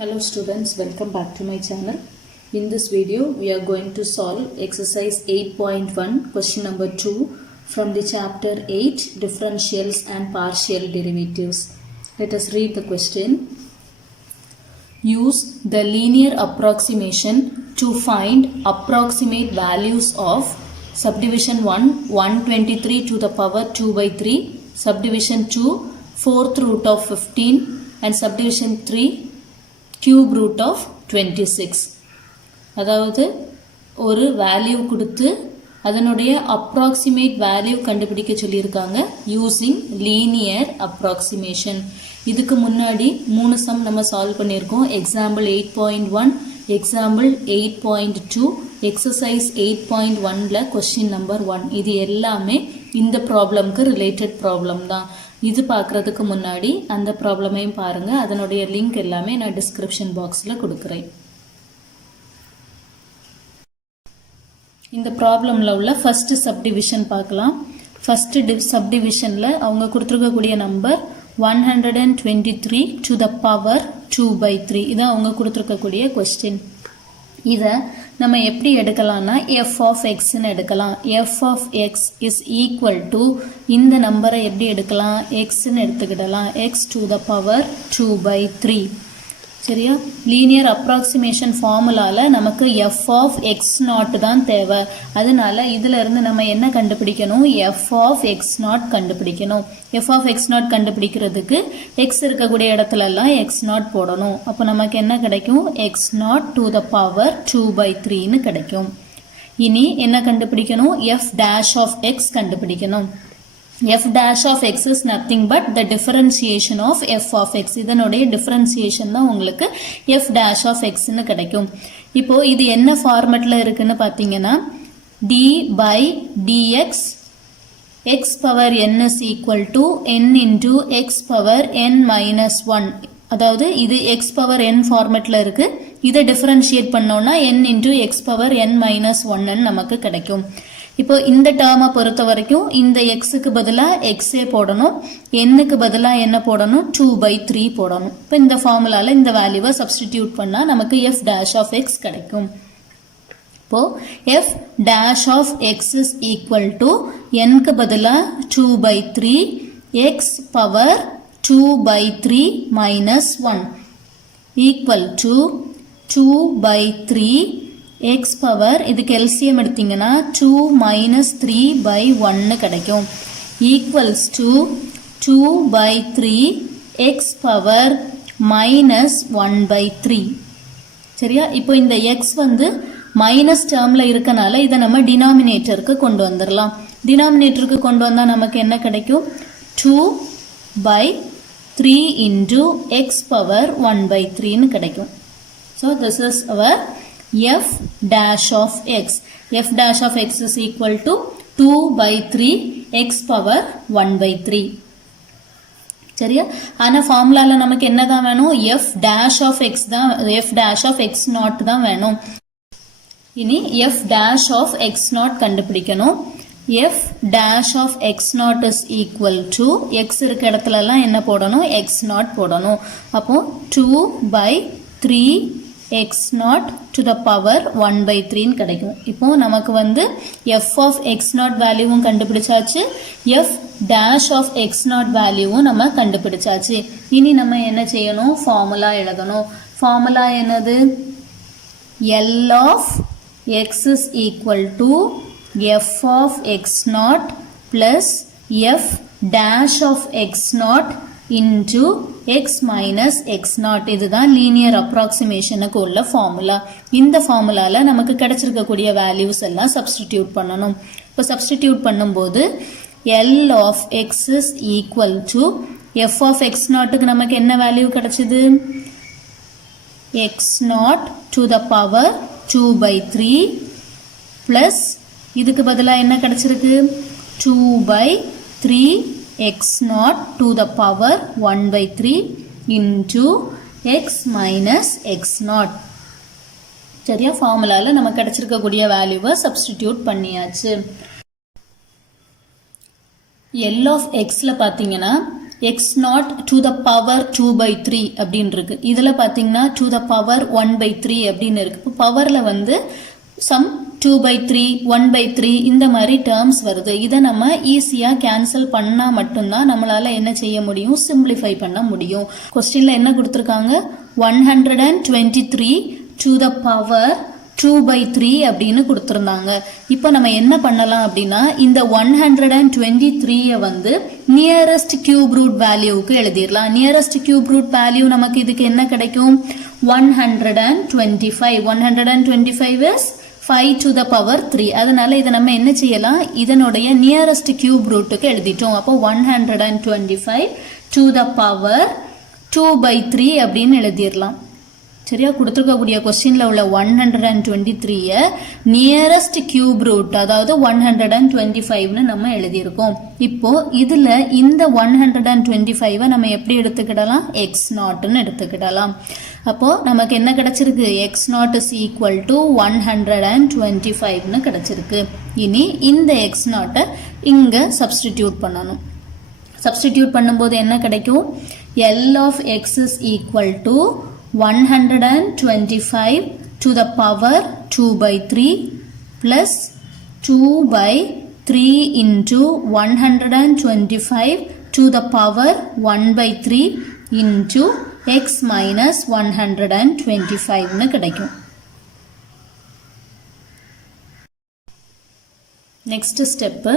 Hello students, welcome back to my channel. In this video we are going to solve exercise 8.1 question number 2 from the chapter 8 differentials and partial derivatives. Let us read the question. Use the linear approximation to find approximate values of subdivision 1 123 to the power 2 by 3, subdivision 2 4th root of 15 and subdivision 3 cube root of 26. அதாவது ஒரு value கொடுத்து அதனுடைய approximate value கண்டுபிடிக்க சொல்லியிருக்காங்க using linear approximation. இதுக்கு முன்னாடி 3 some நம்ம solve பண்ணியிருக்கோம். எக்ஸாம்பிள் 8.1, எக்ஸாம்பிள் 8.2, எக்ஸசைஸ் 8.1ல கொஸ்டின் நம்பர் 1. இது எல்லாமே இந்த ப்ராப்ளம்க்கு ரிலேட்டட் ப்ராப்ளம் தான். இது பார்க்குறதுக்கு முன்னாடி அந்த ப்ராப்ளமையும் பாருங்கள். அதனுடைய லிங்க் எல்லாமே நான் டிஸ்கிரிப்ஷன் பாக்ஸில் கொடுக்குறேன். இந்த ப்ராப்ளமில் உள்ள ஃபஸ்ட்டு சப்டிவிஷன் பார்க்கலாம். ஃபஸ்ட்டு சப்டிவிஷனில் அவங்க கொடுத்துருக்கக்கூடிய number 123 to the power 2 by 3. இதான் அவங்க கொடுத்துருக்கக்கூடிய கொஸ்டின். இதை நம்ம எப்படி எடுக்கலாம்னா f of xன்னு எடுக்கலாம். f of x is equal to இந்த நம்பரை எப்படி எடுக்கலாம், xன்னு எடுத்துக்கிடலாம். x to the power 2 by 3. சரியா? லீனியர் அப்ராக்சிமேஷன் ஃபார்முலால நமக்கு f of x நாட் தான் தேவை. அதனால இதுல இருந்து நம்ம என்ன கண்டுபிடிக்கணும், f of x நாட் கண்டுபிடிக்கணும். f of x நாட் கண்டுபிடிக்கிறதுக்கு x இருக்கக்கூடிய இடத்துல எல்லாம் x நாட் போடணும். அப்போ நமக்கு என்ன கிடைக்கும், x not to the power 2 by 3ன்னு கிடைக்கும். இனி என்ன கண்டுபிடிக்கணும், f dash of x கண்டுபிடிக்கணும். f dash of x is nothing but the differentiation of f of x. இதனுடைய differentiation தான் உங்களுக்கு f dash of x ன்னு கிடைக்கும். இப்போ இது என்ன ஃபார்மட்ல இருக்குன்னு பார்த்தீங்கன்னா d by dx x power n is equal to n into x power n minus 1. அதாவது இது x power n ஃபார்மட்ல இருக்கு. இதை டிஃபரன்ஷியேட் பண்ணோம்னா n into x power n minus 1 நமக்கு கிடைக்கும். இப்போ இந்த டேர்மை பொறுத்த வரைக்கும் இந்த xக்கு பதிலாக xே போடணும், nக்கு பதிலாக என்ன போடணும், 2 by 3 போடணும். இப்போ இந்த ஃபார்முலால இந்த வேல்யூவை சப்ஸ்டிடியூட் பண்ணா நமக்கு f dash of x கிடைக்கும். இப்போ f dash of x is equal to nக்கு பதிலாக 2 by 3 x power 2 by 3 minus 1 equal to 2 by 3 x power இதுக்கு LCM எடுத்தீங்கன்னா 2 minus 3 by 1 கிடைக்கும். equals to 2 by 3 x power minus 1 by 3. சரியா? இப்போ இந்த x வந்து மைனஸ் டேர்ம்ல இருக்கனால இதை நம்ம டினாமினேட்டருக்கு கொண்டு வந்துடலாம். டினாமினேட்டருக்கு கொண்டு வந்தால் நமக்கு என்ன கிடைக்கும், 2 by 3 into x power 1 by 3ன்னு கிடைக்கும். So this is our f dash of x. f dash of x is equal to 2 by 3 x power 1 by 3. சரியா? ஆனா ஃபார்முலால நமக்கு என்னதான் வேணும், f dash of x தான், f dash of x not தான் வேணும். இனி f dash of x not கண்டுபிடிக்கணும். f dash of x not is equal to x இருக்க இடத்துல எல்லாம் என்ன போடணும், x நாட் போடணும். அப்போ 2 by 3 x not to the power 1 by 3 கிடைக்கும். இப்போ நமக்கு வந்து f of x நாட் வேல்யூவும் கண்டுபிடிச்சாச்சு, f dash of x naught வேல்யூவும் நம்ம கண்டுபிடிச்சாச்சு. இனி நம்ம என்ன செய்யணும், ஃபார்முலா எழுதணும். ஃபார்முலா என்னது, L of x is equal to f of x not plus f dash of x not into x minus x not. இதுதான் லீனியர் அப்ராக்சிமேஷனுக்கு உள்ள ஃபார்முலா. இந்த ஃபார்முலால நமக்கு கிடைச்சிருக்கக்கூடிய வேல்யூஸ் எல்லாம் சப்ஸ்டிடியூட் பண்ணணும். இப்போ சப்ஸ்டிடியூட் பண்ணும்போது L of x is equal to f of x நாட்டுக்கு நமக்கு என்ன வேல்யூ கிடைச்சது, x not to the power 2 by 3 plus இதுக்கு பதிலாக என்ன கிடைச்சிருக்கு, 2 by 3 x naught to the power 1 by 3 into x minus x naught. சரியா? ஃபார்முலால நமக்கு கிடைச்சிருக்கக்கூடிய வேல்யூவை சப்ஸ்டிடியூட் பண்ணியாச்சு. L of xல பார்த்தீங்கன்னா X not to the power 2/3 அப்படின்னு இருக்கு. இதில் பார்த்தீங்கன்னா டு த பவர் 1/3 அப்படின்னு இருக்கு. இப்போ பவரில் வந்து சம் 2/3 1/3 இந்த மாதிரி டேர்ம்ஸ் வருது. இதை நம்ம ஈஸியாக கேன்சல் பண்ணால் மட்டும்தான் நம்மளால என்ன செய்ய முடியும், சிம்பிளிஃபை பண்ண முடியும். கொஸ்டின்ல என்ன கொடுத்துருக்காங்க, 123 டு த பவர் 2/3 அப்படின்னு கொடுத்துருந்தாங்க. இப்போ நம்ம என்ன பண்ணலாம் அப்படின்னா இந்த 123 வந்து நியரஸ்ட் கியூப் ரூட் வேல்யூவுக்கு எழுதிடலாம். நியரஸ்ட் கியூப் ரூட் வேல்யூ நமக்கு இதுக்கு என்ன கிடைக்கும், 125. 125 is 5 to the power 3. அதனால இதை நம்ம என்ன செய்யலாம், இதனுடைய நியரஸ்ட் கியூப் ரூட்டுக்கு எழுதிட்டோம். அப்போ 125 to the power 2/3 அப்படின்னு எழுதிடலாம். சரியா, கொடுத்துருக்கக்கூடிய கொஸ்டின்ல உள்ள 123 நியரஸ்ட் கியூப் ரூட் அதாவது 125ன்னு நம்ம எழுதியிருக்கோம். இப்போ இதுல இந்த 125 நம்ம எப்படி எடுத்துக்கிடலாம், எக்ஸ் நாட்னு எடுத்துக்கிடலாம். அப்போ நமக்கு என்ன கிடைச்சிருக்கு, x naught is equal to 125ன்னு கிடைச்சிருக்கு. இனி இந்த எக்ஸ் நாட்டை இங்க சப்ஸ்டிடியூட் பண்ணணும். சப்ஸ்டிடியூட் பண்ணும்போது என்ன கிடைக்கும், L of x is equal to 125 to the power 2/3 plus 2/3 into 125 to the power 1/3 into x minus 125 கிடைக்கும். நெக்ஸ்ட் ஸ்டெப்பு,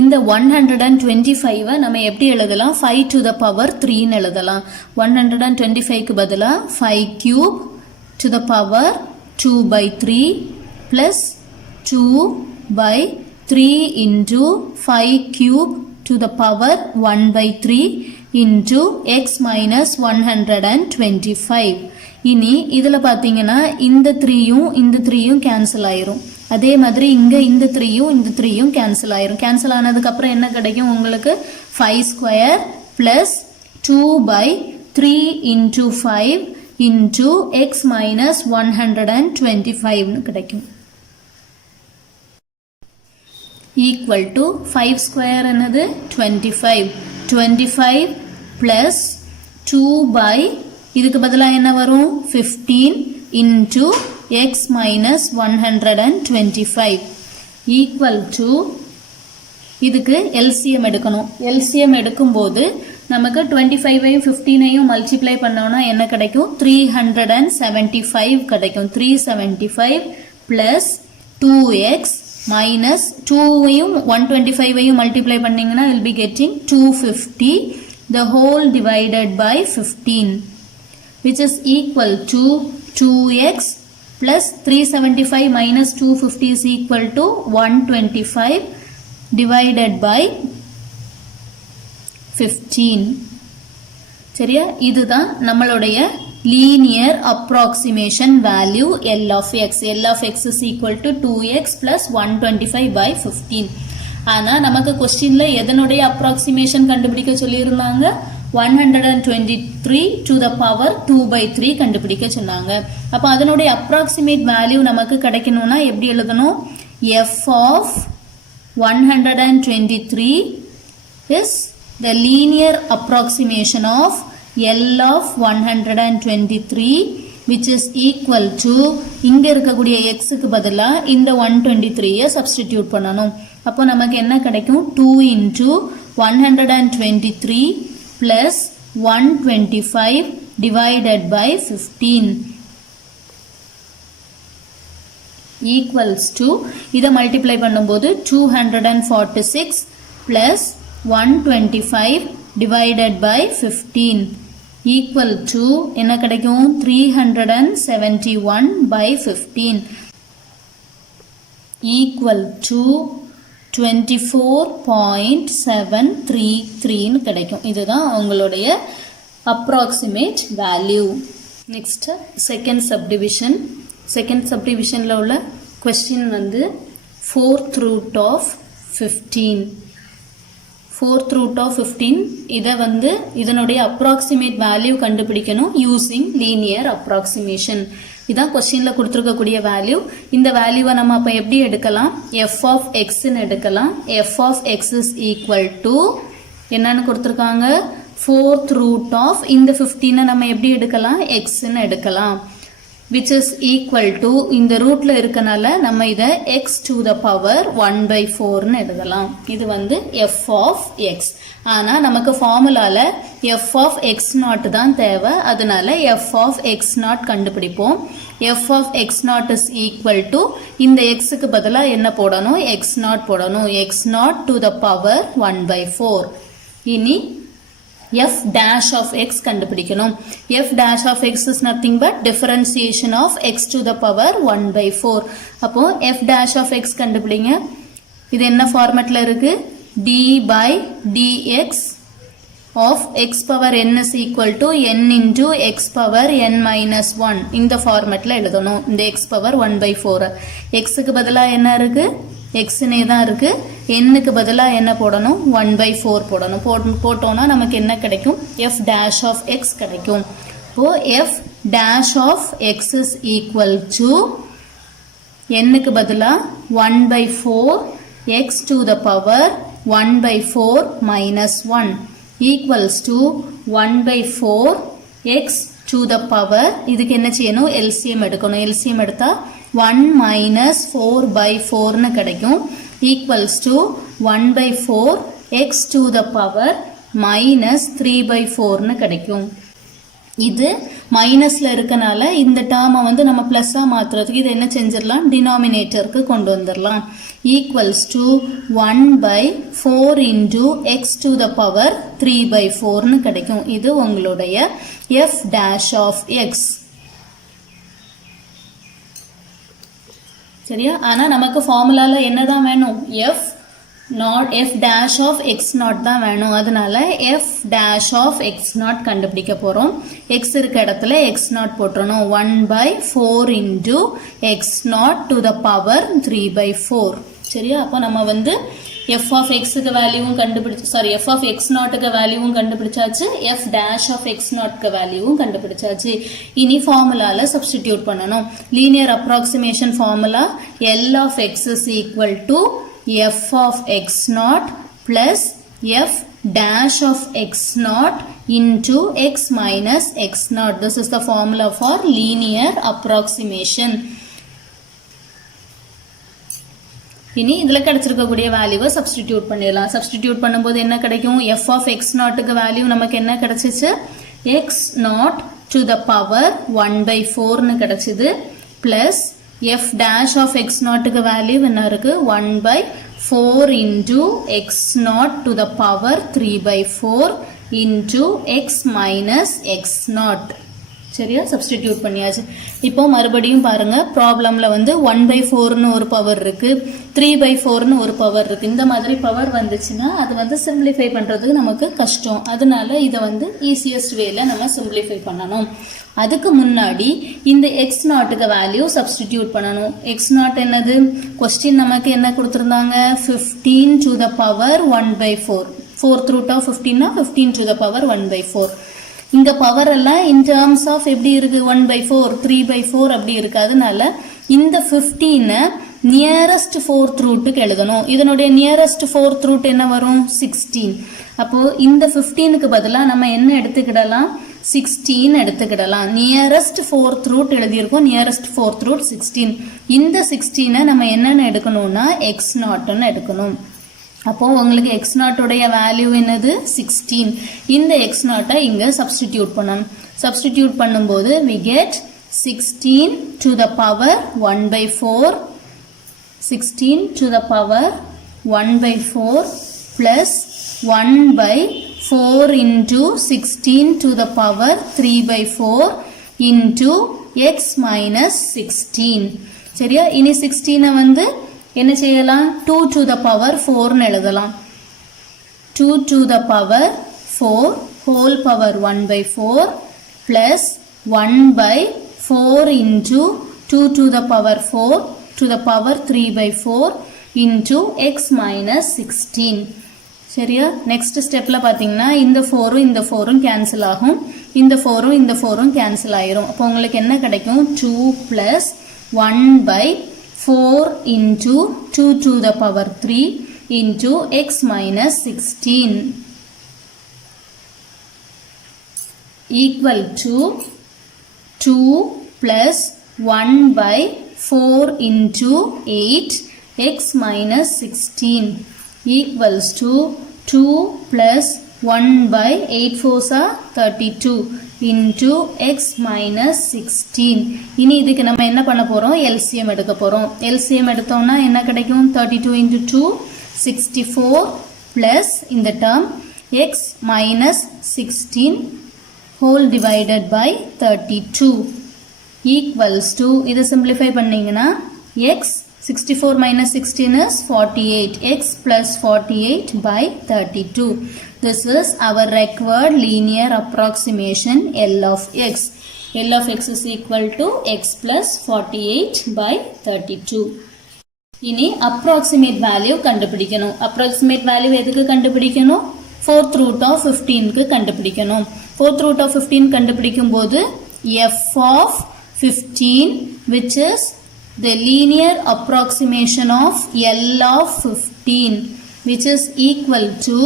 இந்த 125 நம்ம எப்படி எழுதலாம், 5 to the power 3ன்னு எழுதலாம். 125க்கு பதிலாக 5 cube to the power 2/3 plus 2/3 into 5 cube to the power 1/3 into x minus 125. இனி இதில் பார்த்தீங்கன்னா இந்த 3யும் கேன்சல் ஆயிரும். அதே மாதிரி இங்க இந்த 3யும் கேன்சல் ஆயிரும். கேன்சல் ஆனதுக்கு அப்புறம் என்ன கிடைக்கும் உங்களுக்கு, 5 square plus 2/3 into 5 into x minus 125 கிடைக்கும். ஈக்குவல் டு 5 ஸ்கொயர் என்னது 25 பிளஸ் 2 இதுக்கு பதிலாக என்ன வரும் 15 into x minus 125 equal to, இதுக்கு LCM எடுக்கணும். LCM எடுக்கும்போது நமக்கு 25ஐயும் 15ஐயும் மல்டிப்ளை பண்ணோம்னா என்ன கிடைக்கும், 375 கிடைக்கும். 375 plus 2x minus 2ஐயும் 125ஐயும் மல்டிப்ளை பண்ணீங்கன்னா will be getting 250 the whole divided by 15 which is equal to 2x plus 375 minus 250 is equal to 125 divided by 15. சரியா, இதுதான் நம்மளுடைய linear approximation value L of x. L of x is equal to 2x plus 125 by 15. ஆனா நமக்கு கொஸ்டின்ல எதனுடைய approximation கண்டுபிடிக்க சொல்லியிருந்தாங்க, 123 to the power 2/3 கண்டுபிடிக்க சொன்னாங்க. அப்ப அதனுடைய approximate value நமக்கு கிடைக்கணும்னா எப்படி எழுதணும், f of 123 is the linear approximation of L of 123 which is equal to, இங்க இருக்கக்கூடிய xக்கு பதிலா இந்த 123 substitute பண்ணணும். அப்போ நமக்கு என்ன கிடைக்கும், 2 into 123 plus 125 divided by 15 equals to, இதை multiply பண்ணும்போது 246 plus 125 divided by 15 equal to என்ன கிடைக்கும், 371 by 15 equal to 24.733 கிடைக்கும். இதுதான் உங்களுடைய approximate value. next second subdivision. second subdivisionல உள்ள question வந்து 4th root of 15. 4th root of 15 இதை வந்து இதனுடைய approximate value கண்டுபிடிக்கணும் using linear approximation. இதான் கொஸ்டின்ல கொடுத்துருக்கக்கூடிய வேல்யூ. இந்த வேல்யூவை நம்ம அப்ப எப்படி எடுக்கலாம், f of x ன்னு எடுக்கலாம். f of x is equal to என்னன்னு கொடுத்துருக்காங்க, fourth root of இந்த 15 நம்ம எப்படி எடுக்கலாம் x ன்னு எடுக்கலாம் which is equal to இந்த ரூட்ல இருக்கனால நம்ம இத x to the power 1 by 4 ன்னு எழுதலாம் இது வந்து f of x ஆனா நமக்கு ஃபார்முலால f of x naught தான் தேவை அதனால f of x naught கண்டுபிடிப்போம் f of x naught is equal to இந்த x க்கு பதிலா என்ன போடணும் x naught போடணும் x naught to the power 1 by 4 இனி f dash of x கண்டுபிடிக்கணும் f dash of x is nothing but differentiation of x to the power 1 by 4 அப்போ f dash of x கண்டுபிடிங்க இது என்ன ஃபார்மட்ல இருக்கு d by dx of x power n is equal to n into x power n minus 1 இந்த ஃபார்மட்ல எழுதணும் இந்த x power 1 by 4 x க்கு பதிலா என்ன இருக்கு x னே தான் இருக்கு n க்கு பதிலா என்ன போடணும் 1 by 4 போடணும் போட்டோம்னா நமக்கு என்ன கிடைக்கும் f dash of x கிடைக்கும் இப்போ f dash of x is equal to n க்கு பதிலா 1 by 4 x to the power 1 by 4 minus 1 equals to 1 by 4 x to the power இதுக்கு என்ன செய்யணும் LCM எடுக்கணும் LCM எடுத்தா 1 minus 4 by 4 ன்னு கிடைக்கும் equals to 1 by 4 x to the power minus 3 by 4 ன்னு கிடைக்கும் இது மைனஸ்ல இருக்கனால இந்த டேர்மை வந்து நம்ம பிளஸ்ஸா மாத்துறதுக்கு இதை என்ன செஞ்சிடலாம் டினாமினேட்டருக்கு கொண்டு வந்துடலாம் equals to 1 by 4 into x to the power 3 by 4 ன்னு கிடைக்கும் இது உங்களுடைய f dash of x சரியா ஆனா நமக்கு ஃபார்முலால என்னதான் வேணும் f dash of x naught தான் வேணும் அதனால f dash of x naught கண்டுபிடிக்க போறோம் x இருக்க இடத்துல x naught போட்றணும் 1 by 4 into x naught to the power 3 by 4 சரியா அப்ப நம்ம வந்து f of x க்கு வேல்யூவும் கண்டுபிடிச்சு f of x naught க்கு வேல்யூவும் கண்டுபிடிச்சாச்சு f dash of x naught க்கு வேல்யூவும் கண்டுபிடிச்சாச்சு இனி ஃபார்முலால சப்ஸ்டிட்யூட் பண்ணனும் linear approximation formula L of x is equal to f of x naught plus f dash of x naught into x minus x naught this is the formula for linear approximation இனி இதுல கிடைச்சிருக்கக்கூடிய வேல்யூவை substitute பண்ணிடலாம் substitute பண்ணும்போது என்ன கிடைக்கும் f of x naught க்கு value நமக்கு என்ன கிடைச்சிச்சு x naught to the power 1 by 4 ன்னு கிடைச்சது plus f dash of x naught க்கு வேல்யூ என்ன இருக்கு 1 by 4 into x naught to the power 3 by 4 into x minus x naught சரியா சப்ஸ்டிட்யூட் பண்ணியாச்சு இப்போ மறுபடியும் பாருங்க ப்ராப்ளம்ல வந்து 1 by 4 ன்னு ஒரு பவர் இருக்கு 3 by 4 ன்னு ஒரு பவர் இருக்கு இந்த மாதிரி பவர் வந்துச்சுன்னா அது வந்து சிம்பிளிஃபை பண்றதுக்கு நமக்கு கஷ்டம் அதனால இத வந்து ஈஸியஸ்ட் வேல நம்ம சிம்பிளிஃபை பண்ணனும் அதுக்கு முன்னாடி இந்த x naught க்கு வேல்யூ சப்ஸ்டிட்யூட் பண்ணனும் x naught என்னது क्वेश्चन நமக்கு என்ன கொடுத்திருந்தாங்க 15 to the power 1 by 4 fourth root of 15 னா 15 to the power 1 by 4 இங்க பவர் எல்லாம் in terms of எப்படி இருக்கு 1 by 4 3 by 4 அப்படி இருக்கு அதனால இந்த 15 நியரஸ்ட் fourth rootக்கு எழுதணும் இதனுடைய நியரஸ்ட் fourth root என்ன வரும் 16 அப்போ இந்த 15க்கு பதிலா நம்ம என்ன எடுத்துக்கிடலாம் 16 எடுத்துக்கிடலாம் நியரஸ்ட் fourth root எழுதியிருக்கோம் நியரஸ்ட் fourth root 16 இந்த 16 நம்ம என்னன்னு எடுக்கணும்னா x naught ன்னு எடுக்கணும் அப்போ உங்களுக்கு x naught உடைய வேல்யூ என்னது 16 இந்த x naught இங்க சப்ஸ்டிட்யூட் பண்ணனும் சப்ஸ்டிட்யூட் பண்ணும்போது we get 16 to the power 1 by 4 16 to the power 1 by 4 plus 1 by 4 into 16 to the power 3 by 4 into x minus 16 சரியா இனி 16 வந்து என்ன செய்யலாம் 2 to the power 4 ன்னு எழுதலாம் 2 to the power 4 whole power 1 by 4 plus 1 by 4 into 2 to the power 4 to the power 3 by 4 into x minus 16 சரியா next ஸ்டெப்ல பாத்தீங்கன்னா இந்த 4 இந்த 4 கேன்சல் ஆகும் இந்த 4 இந்த 4 கேன்சல் ஆயிரும் அப்போ உங்களுக்கு என்ன கிடைக்கும் 2 plus 1 by 4 into 2 to the power 3 into x minus 16 equal to 2 plus 1 by 4 into 8 x minus 16 equals to 2 plus 1 by 8 4s are 32 into x minus 16. இனி இதுக்கு நம்ம என்ன பண்ண போறோம்? LCM எடுக்க போறோம். LCM எடுத்தோம்னா என்ன கிடைக்கும்? 32 into 2 64 plus இந்த term x minus 16 whole divided by 32 equals to இதை simplify பண்ணீங்கன்னா x 64 minus 16 is 48 x plus 48 by 32. This is our required linear approximation L of x. L of x is equal to x plus 48 by 32. இனி approximate value கண்டுபிடிக்கணும். approximate value எதுக்கு கண்டுபிடிக்கணும்? 4th root of 15க்கு கண்டுபிடிக்கணும். 4th root of 15 கண்டுபிடிக்கும் போது f of 15 which is the linear approximation of L of 15 which is equal to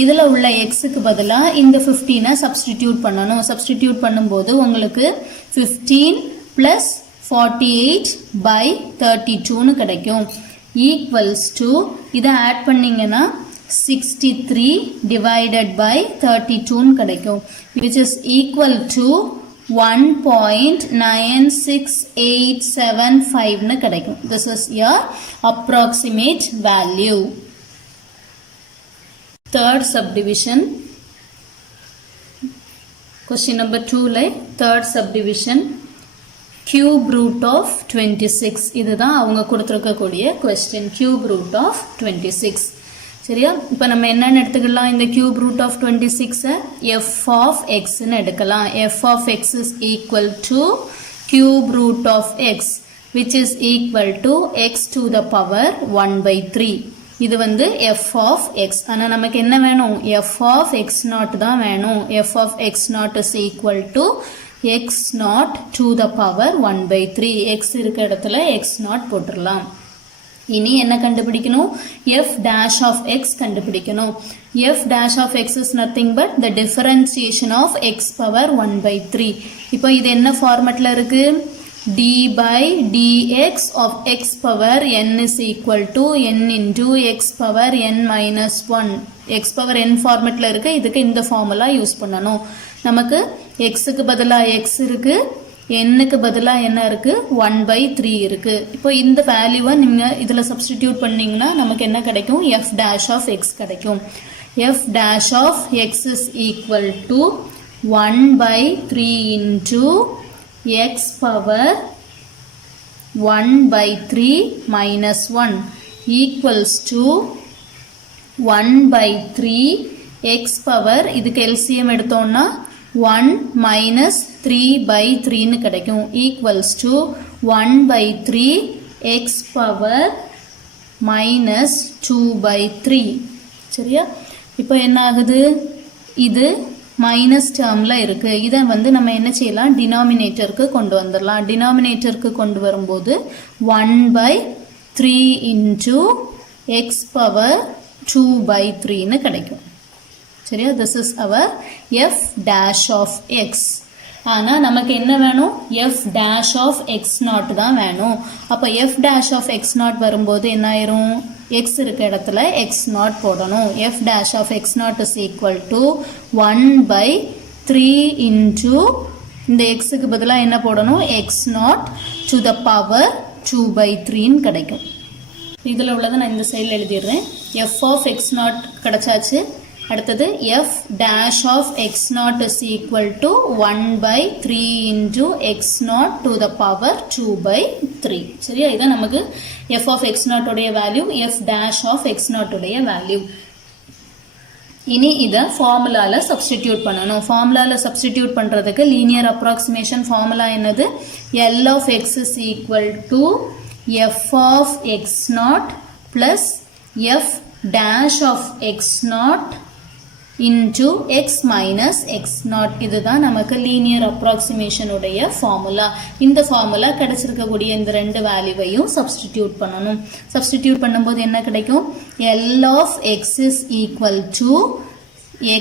இதில் உள்ள xக்கு பதிலா இந்த 15 substitute பண்ணணும். substitute பண்ணும்போது உங்களுக்கு 15 plus 48 by 32 கிடைக்கும். equals to இதை add பண்ணீங்கன்னா 63 divided by 32 கிடைக்கும். which is equal to 1.96875 கிடைக்கும். This is your approximate value. Third subdivision. Question number 2 third subdivision. Cube root of 26. இதுதான் அவங்க கொடுத்திருக்கக்கூடிய question. Cube root of 26. சரியா? இப்போ நம்ம என்னன்னு எடுத்துக்கலாம்? இந்த cube root of 26 f of x ன்னு எடுக்கலாம். f of x is equal to cube root of x which is equal to x to the power 1 by 3. இது வந்து f of x. ஆனா நமக்கு என்ன வேணும்? f of x naught தான் வேணும். f of x naught is equal to x naught to the power 1 by 3. x இருக்க இடத்துல x naught போட்டுடலாம். இனி என்ன கண்டுபிடிக்கணும்? f dash of x கண்டுபிடிக்கணும். f dash of x is nothing but the differentiation of x power 1 by 3. இப்போ இது என்ன ஃபார்மட்ல இருக்கு? d by dx of x power n is equal to n into x power n minus 1. x power n ஃபார்மட்ல இருக்கு. இதுக்கு இந்த formula use பண்ணணும். நமக்கு xக்கு பதிலா x இருக்கு, nக்கு பதிலா என்ன இருக்கு? 1 by 3 இருக்கு. இப்போ இந்த வேல்யூவை நீங்க இதுல சப்ஸ்டிடியூட் பண்ணீங்கன்னா நமக்கு என்ன கிடைக்கும்? f dash of x கிடைக்கும். f dash of x is equal to 1 by 3 into x power 1 by 3 minus 1 equals to 1 by 3 x power இதுக்கு LCM எடுத்தோம்னா 1 minus 3 by 3 ன்னு கிடைக்கும். equals to 1 by 3 x power minus 2 by 3. சரியா? இப்போ என்ன ஆகுது? இது மைனஸ் டேர்ம்ல இருக்கு. இதை வந்து நம்ம என்ன செய்யலாம்? டினாமினேட்டருக்கு கொண்டு வந்துடலாம். டினாமினேட்டருக்கு கொண்டு வரும்போது 1 by 3 into x power 2 by 3 ன்னு கிடைக்கும். சரியா? this is our f dash of x. ஆனா நமக்கு என்ன வேணும்? f dash of x naught தான் வேணும். அப்ப f dash of x naught வரும்போது என்ன ஆயிரும்? x இருக்க இடத்துல x naught போடணும். f dash of x naught is equal to 1 by 3 into இந்த xக்கு பதிலா என்ன போடணும்? x naught to the power 2 by 3 ன்னு கிடைக்கும். இதுல உள்ளதை நான் இந்த சைடில் எழுதிடுறேன். f of x naught கிடைச்சாச்சு. அடுத்தது f dash of x naught is equal to 1 by 3 into x naught to the power 2 by 3. சரியா? இதான் நமக்கு f of x naught உடைய value, f dash of x naught உடைய வேல்யூ. இனி இதை ஃபார்முலால substitute பண்ணணும். ஃபார்முலால சப்ஸ்டிடியூட் பண்றதுக்கு லீனியர் அப்ராக்சிமேஷன் ஃபார்முலா என்னது? L of x is equal to f of x naught plus f dash of x naught into x minus x naught. இதுதான் நமக்கு linear approximation உடைய formula. இந்த ஃபார்முலா கிடைச்சிருக்கக்கூடிய இந்த ரெண்டு வேல்யூவையும் சப்ஸ்டிடியூட் பண்ணணும். சப்ஸ்டிடியூட் பண்ணும்போது என்ன கிடைக்கும்? L of x is equal to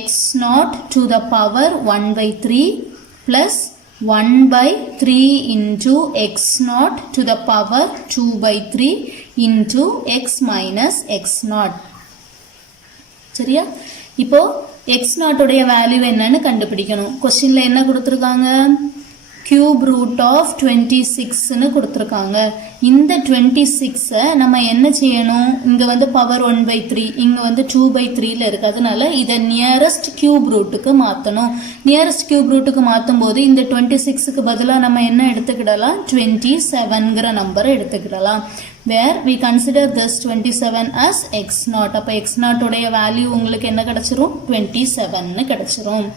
x naught to the power 1 by 3 plus 1 by 3 into x naught to the power 2 by 3 into x minus x naught. சரியா? இப்போ x naught உடைய value என்னன்னு கண்டுபிடிக்கணும். கொஸ்டின்ல என்ன கொடுத்திருக்காங்க? cube root of 26 னு கொடுத்திருக்காங்க. இந்த 26 நம்ம என்ன செய்யணும்? இங்க வந்து பவர் 1 by 3, இங்க வந்து 2 by 3 ல இருக்கு. அதனால இதை நியரஸ்ட் கியூப் ரூட்டுக்கு மாத்தணும். நியரஸ்ட் கியூப் ரூட்டுக்கு மாத்தும் போது இந்த 26க்கு பதிலா நம்ம என்ன எடுத்துக்கிடலாம்? 27ங்கிற நம்பரை எடுத்துக்கிடலாம். where we consider this 27 as x naught. அப்ப x naught உடைய வேல்யூ உங்களுக்கு என்ன கிடைச்சிரும்? 27 னு கிடைச்சிரும்.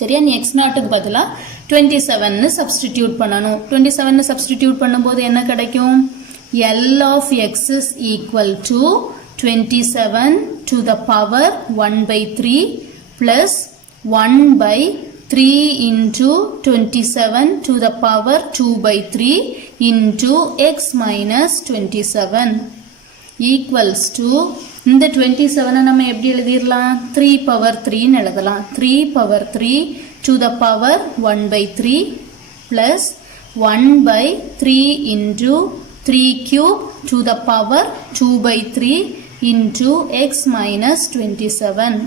சரியா? நீ x நாட்டுக்கு பதிலா 27 சப்ஸ்டிடியூட் பண்ணணும். 27 சப்ஸ்டிடியூட் பண்ணும்போது என்ன கிடைக்கும்? L of x is equal to 27 to the power 1 by 3 plus 1 by 3 into 27 to the power 2 by 3 into x minus 27 equals to இந்த 27 நம்ம எப்படி எழுதிரலாம்? 3 power 3 னு எழுதலாம். 3 power 3 to the power 1 by 3 plus 1 by 3 into 3 cube to the power 2 by 3 into x minus 27.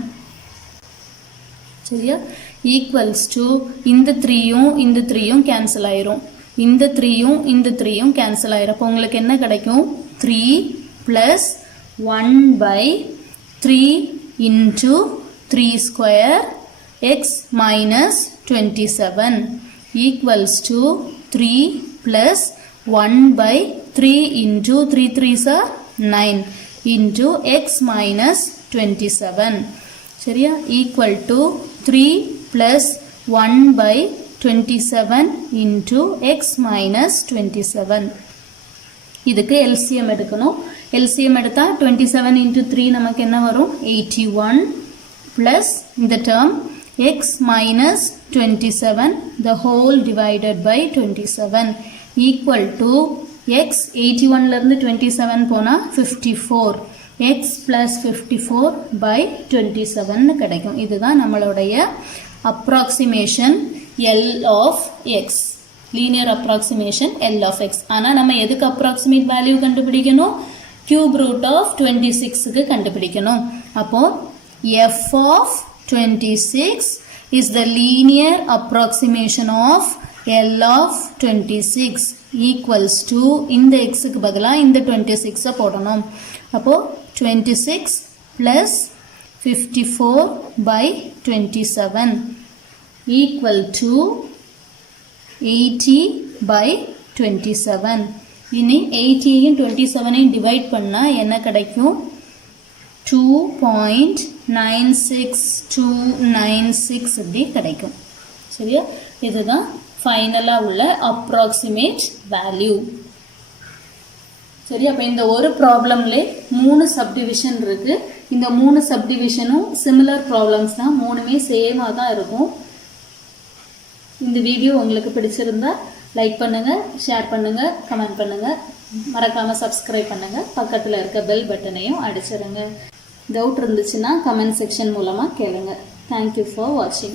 சரியா? equals to இந்த 3யும் cancel ஆயிரும். இந்த 3யும் cancel ஆயிரும். அப்போ உங்களுக்கு என்ன கிடைக்கும்? 3 plus 1 by 3 into 3 square x minus 27 equals to 3 plus 1 by 3 into 3 3s are 9 into x minus 27. சரியா? equal to 3 plus 1 by 27 into x minus 27. இதுக்கு LCM எடுக்கணும். LCM எடுத்தா 27 into 3 நமக்கு என்ன வரும்? 81 plus இந்த term x minus 27 the whole divided by 27 equal to x 81 ல இருந்து 27 போனா 54 x plus 54 by 27 கிடைக்கும். இதுதான் நம்மளுடைய approximation L of x. linear approximation L of x. ஆனா நம்ம எதுக்கு approximate value கண்டுபிடிக்கணும்? cube root of 26க்கு கண்டுபிடிக்கணும். அப்போ f of 26 is the linear approximation of L of 26 equals to இந்த xக்கு பதிலா இந்த 26 போடணும். அப்போ 26 plus 54 by 27 equal to 80 by 27. இனி 80யும் 27யும் டிவைட் பண்ணா என்ன கிடைக்கும்? 2.96296 இப்படி கிடைக்கும். சரியா? இதுதான் ஃபைனலா உள்ள அப்ராக்சிமேட் வேல்யூ. சரி, அப்ப இந்த ஒரு ப்ராப்ளம்ல 3 சப்டிவிஷன் இருக்கு. இந்த 3 சப்டிவிஷனும் சிமிலர் ப்ராப்ளம்ஸ் தான். மூணுமே சேமா தான் இருக்கும். இந்த வீடியோ உங்களுக்கு பிடிச்சிருந்தா லைக் பண்ணுங்க, ஷேர் பண்ணுங்க, கமெண்ட் பண்ணுங்க, மறக்காம சப்ஸ்கிரைப் பண்ணுங்க, பக்கத்துல இருக்க பெல் பட்டனையும் அடிச்சிருங்க. டவுட் இருந்துச்சுன்னா கமெண்ட் செக்ஷன் மூலமா கேளுங்க. Thank you for watching.